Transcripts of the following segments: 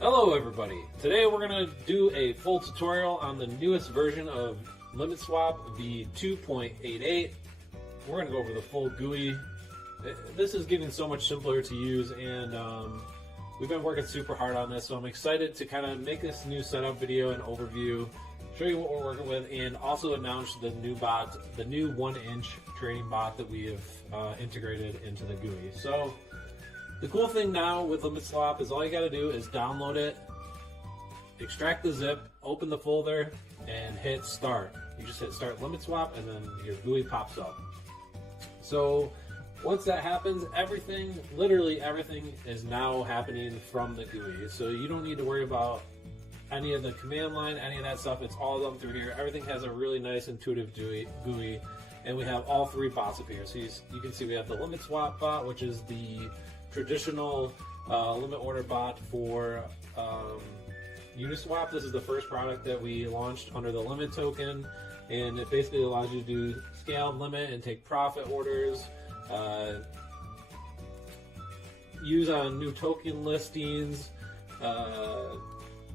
Hello everybody! Today we're going to do a full tutorial on the newest version of LimitSwap, v2.88. We're going to go over the full GUI. This is getting so much simpler to use, and we've been working super hard on this, so I'm excited to kind of make this new setup video and overview, show you what we're working with, and also announce the new bot, the new 1-inch trading bot that we have integrated into the GUI. So the cool thing now with LimitSwap is all you got to do is download it, extract the zip, open the folder, and hit start. You just hit start LimitSwap, and then your GUI pops up. So once that happens, everything, literally everything, is now happening from the GUI. So you don't need to worry about any of the command line, any of that stuff. It's all done through here. Everything has a really nice intuitive GUI, and we have all three bots up here. So you can see we have the LimitSwap bot, which is the traditional limit order bot for Uniswap. This is the first product that we launched under the limit token, and it basically allows you to do scaled limit and take profit orders, use on new token listings. I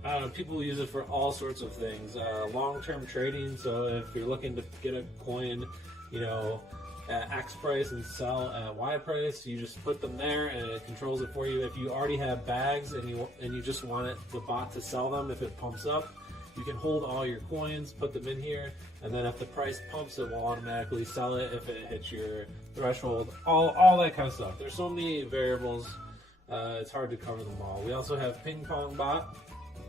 don't know, people use it for all sorts of things. Long-term trading, so if you're looking to get a coin, you know, at X price and sell at Y price, you just put them there and it controls it for you. If you already have bags and you just want the bot to sell them, if it pumps up, you can hold all your coins, put them in here, and then if the price pumps, it will automatically sell it if it hits your threshold. All that kind of stuff. There's so many variables, it's hard to cover them all. We also have ping pong bot,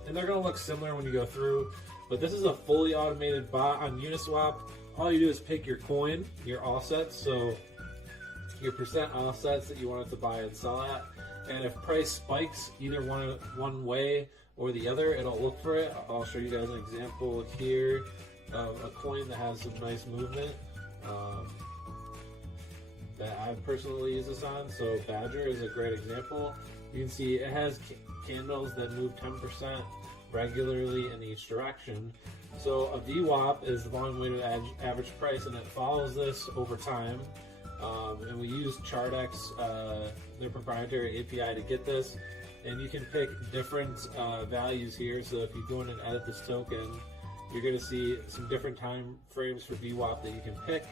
and they're going to look similar when you go through, but this is a fully automated bot on Uniswap. All you do is pick your coin, your offsets, so your percent offsets that you want it to buy and sell at, and if price spikes either one way or the other, it'll look for it. I'll show you guys an example here of a coin that has some nice movement that I personally use this on. So Badger is a great example. You can see it has candles that move 10% regularly in each direction. So a VWAP is the long weighted average price, and it follows this over time. And we use ChartX, their proprietary API, to get this. And you can pick different values here. So if you go in and edit this token, you're going to see some different time frames for VWAP that you can pick,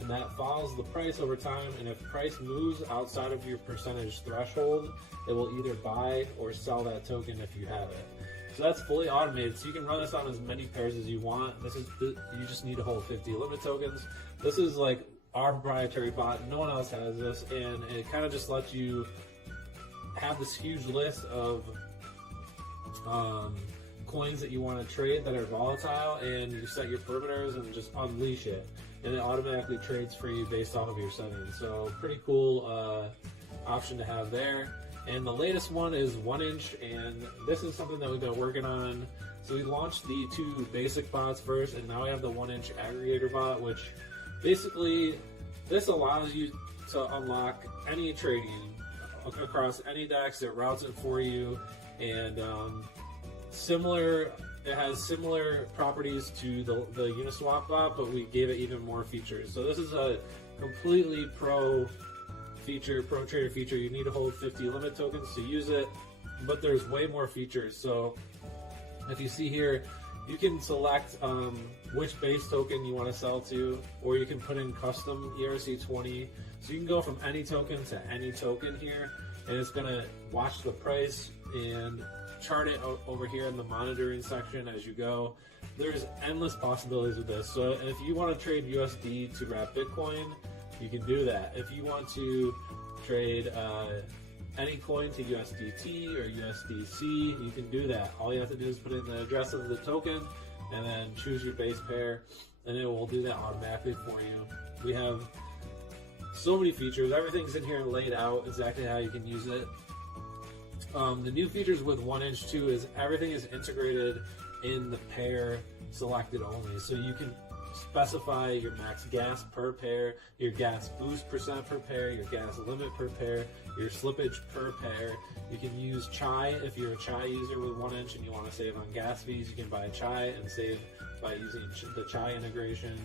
and that follows the price over time. And if price moves outside of your percentage threshold, it will either buy or sell that token if you have it. So that's fully automated, so you can run this on as many pairs as you want. You just need to hold 50 limit tokens. This is like our proprietary bot. No one else has this, and it kind of just lets you have this huge list of coins that you want to trade that are volatile, and you set your perimeters and just unleash it, and it automatically trades for you based off of your settings. So pretty cool option to have there. And the latest one is 1-inch, and this is something that we've been working on. So we launched the two basic bots first, and now we have the 1-inch aggregator bot, which basically this allows you to unlock any trading across any DEX. It routes it for you, and it has similar properties to the Uniswap bot, but we gave it even more features. So this is a completely pro trader feature. You need to hold 50 limit tokens to use it, but there's way more features. So if you see here, you can select which base token you want to sell to, or you can put in custom ERC20. So you can go from any token to any token here, and it's going to watch the price and chart it over here in the monitoring section as you go. There's endless possibilities with this. So if you want to trade USD to wrap Bitcoin, you can do that. If you want to trade any coin to USDT or USDC, you can do that. All you have to do is put in the address of the token and then choose your base pair, and it will do that automatically for you. We have so many features. Everything's in here laid out exactly how you can use it. The new features with 1-inch too is everything is integrated in the pair selected only. So you can specify your max gas per pair, your gas boost percent per pair, your gas limit per pair, your slippage per pair. You can use Chai if you're a Chai user with 1-inch and you want to save on gas fees. You can buy Chai and save by using the Chai integration.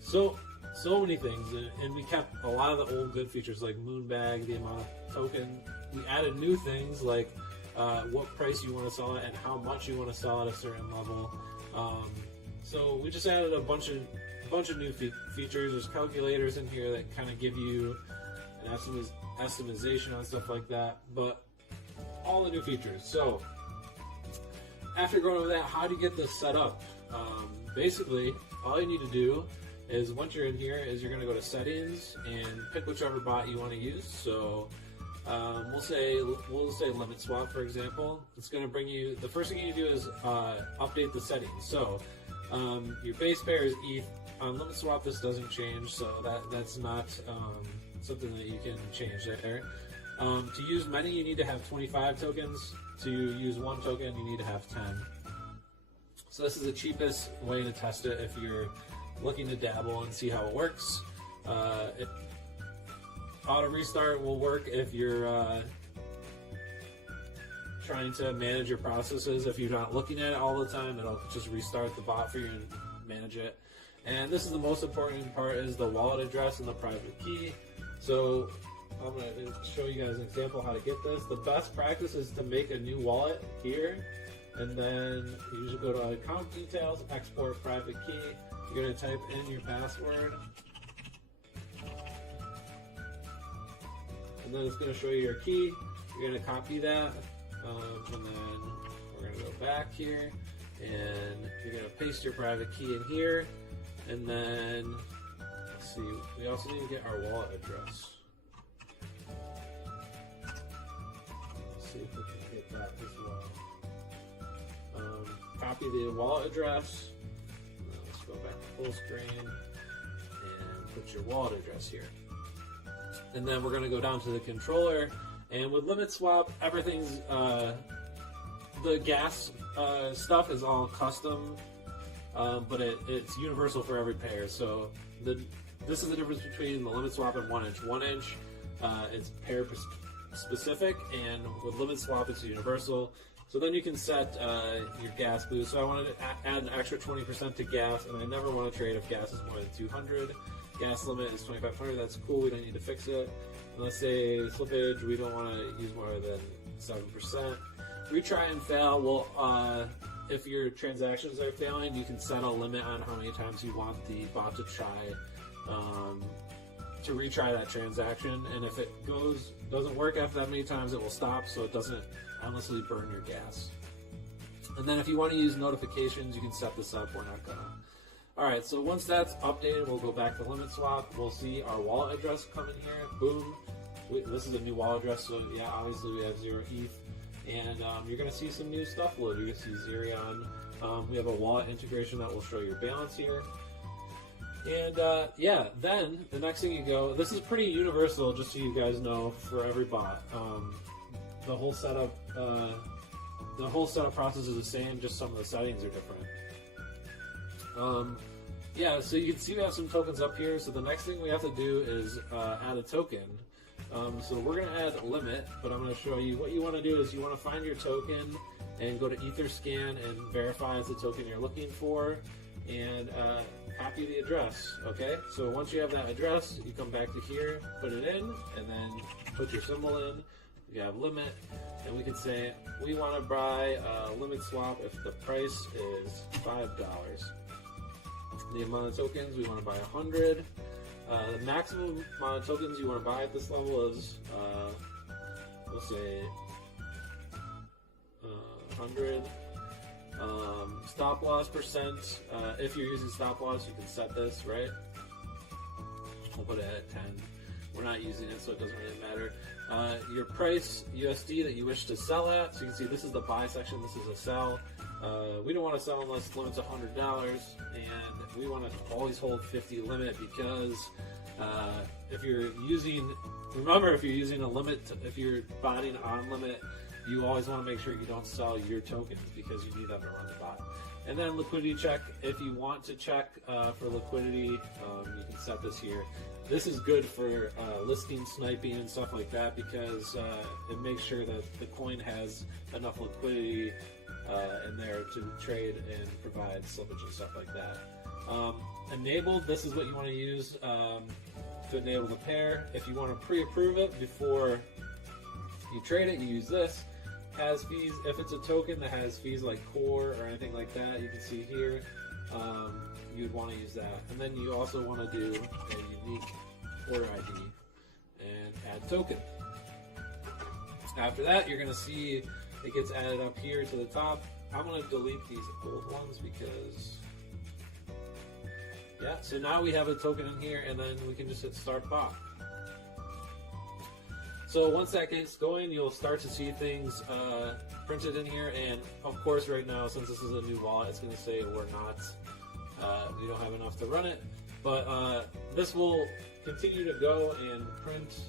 So many things, and we kept a lot of the old good features like Moonbag, the amount of token. We added new things like what price you want to sell it and how much you want to sell at a certain level. So we just added a bunch of new features. There's calculators in here that kind of give you an estimation on stuff like that, but all the new features. So after going over that, how do you get this set up? Basically, all you need to do is once you're in here is you're going to go to settings and pick whichever bot you want to use. So we'll say limit swap, for example. It's going to bring you, the first thing you do is update the settings. So your base pair is ETH. On limit swap, this doesn't change, so that's not something that you can change there. To use many, you need to have 25 tokens. To use one token, you need to have 10. So this is the cheapest way to test it if you're looking to dabble and see how it works. Auto restart will work if you're trying to manage your processes. If you're not looking at it all the time, it'll just restart the bot for you and manage it. And this is the most important part, is the wallet address and the private key. So I'm going to show you guys an example how to get this. The best practice is to make a new wallet here, and then you usually go to account details, export private key. You're going to type in your password, and then it's going to show you your key. You're going to copy that, and then we're going to go back here, and you're going to paste your private key in here, and then let's see, we also need to get our wallet address. Let's see if we can get that as well. Copy the wallet address. Let's go back to full screen and put your wallet address here. And then we're going to go down to the controller. And with limit swap, everything's the gas stuff is all custom, but it's universal for every pair. So this is the difference between the limit swap and 1inch. 1inch, it's pair specific, and with limit swap, it's universal. So then you can set your gas boost. So I wanted to add an extra 20% to gas, and I never want to trade if gas is more than 200. Gas limit is 2,500. That's cool. We don't need to fix it. And let's say slippage, we don't want to use more than 7%. Retry and fail. Well, if your transactions are failing, you can set a limit on how many times you want the bot to try to retry that transaction. And if it doesn't work after that many times, it will stop, so it doesn't endlessly burn your gas. And then if you want to use notifications, you can set this up. We're not gonna. Alright, so once that's updated, we'll go back to limit swap. We'll see our wallet address come in here. Boom. This is a new wallet address, so yeah, obviously we have 0 ETH. And you're going to see some new stuff loaded. You can see Zerion. We have a wallet integration that will show your balance here. And yeah, then the next thing you go, this is pretty universal, just so you guys know, for every bot. The whole setup process is the same, just some of the settings are different. Yeah, so you can see we have some tokens up here. So the next thing we have to do is add a token. So we're going to add a limit, but I'm going to show you what you want to do is you want to find your token and go to Etherscan and verify it's the token you're looking for, and copy the address. Okay, so once you have that address, you come back to here, put it in, and then put your symbol in. You have limit, and we can say we want to buy limit swap if the price is $5. The amount of tokens we want to buy 100. The maximum amount of tokens you want to buy at this level is, we'll say, 100. Stop loss percent. If you're using stop loss, you can set this, right? We'll put it at 10. We're not using it, so it doesn't really matter. Your price, USD, that you wish to sell at. So you can see this is the buy section, this is a sell. We don't want to sell unless the limit's $100, and we want to always hold 50 limit because if you're using a limit, if you're botting on limit, you always want to make sure you don't sell your tokens because you need them to run the bot. And then liquidity check. If you want to check for liquidity, you can set this here. This is good for listing sniping and stuff like that because it makes sure that the coin has enough liquidity in there to trade and provide slippage and stuff like that. Enabled, this is what you want to use to enable the pair. If you want to pre-approve it before you trade it, you use this. has fees. If it's a token that has fees like core or anything like that, you can see here, you'd want to use that. And then you also want to do a unique order ID and add token. After that, you're going to see it gets added up here to the top. I'm going to delete these old ones because, yeah, so now we have a token in here, and then we can just hit start bot. So once that gets going, you'll start to see things printed in here, and of course right now, since this is a new wallet, it's going to say we don't have enough to run it, but this will continue to go and print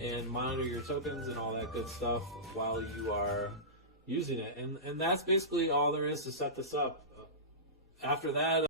and monitor your tokens and all that good stuff while you are using it, and that's basically all there is to set this up. After that,